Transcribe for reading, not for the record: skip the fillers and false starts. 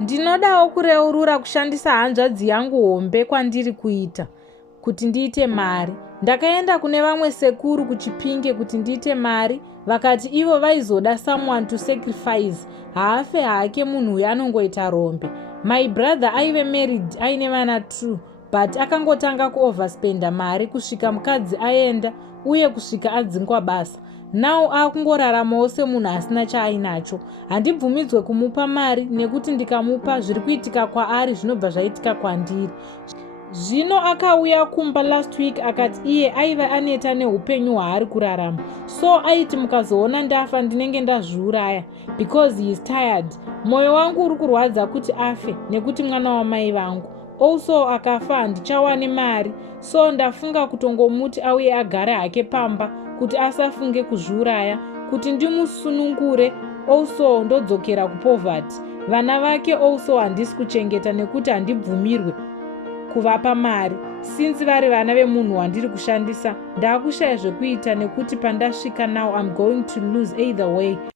Ndinodawo kureurura kushandisa hanzvadzi yangu hombe kwandiri kuita kuti ndiite mari. Ndakaenda kune vamwe sekuru kuchipinge kuti ndiite mari, vakati ivo vaizoda someone to sacrifice. Haafe hake munhu uyu anongoita rombe. My brother aive married aine vana 2 but akangotanga kuoverspenda mari kusvika mukadzi aenda uye kusvika adzingwa basa. Now akungoraramawo semunhu asina chaainacho. Handibvumidzwe kumupa mari nekuti ndikamupa zviri kuitika kwaari zvinobva zvaitika kwandiri. Zvino akauya kumba last week akati iye aiva aneta neupenyu hwaari kurarama, so aiti mukazoona ndafa ndinenge ndazviuraya because he is tired. Mwoyo wangu uri kurwadza kuti afe nekuti mwana wamai vangu. Also akafa handichawane mari, so ndafunga kutongomuti auye agare hake pamba kuti asafunge kuzviuraya, kuti ndimusunungure. Also ndodzokera kupoverty. Vana vake also handisi kuchengeta nekuti handibvumirwe kuvapa mari. Since vari vana vemunhu wandiri kushandisa, ndaakushaya zvekuita nekuti pandasvika now I'm going to lose either way.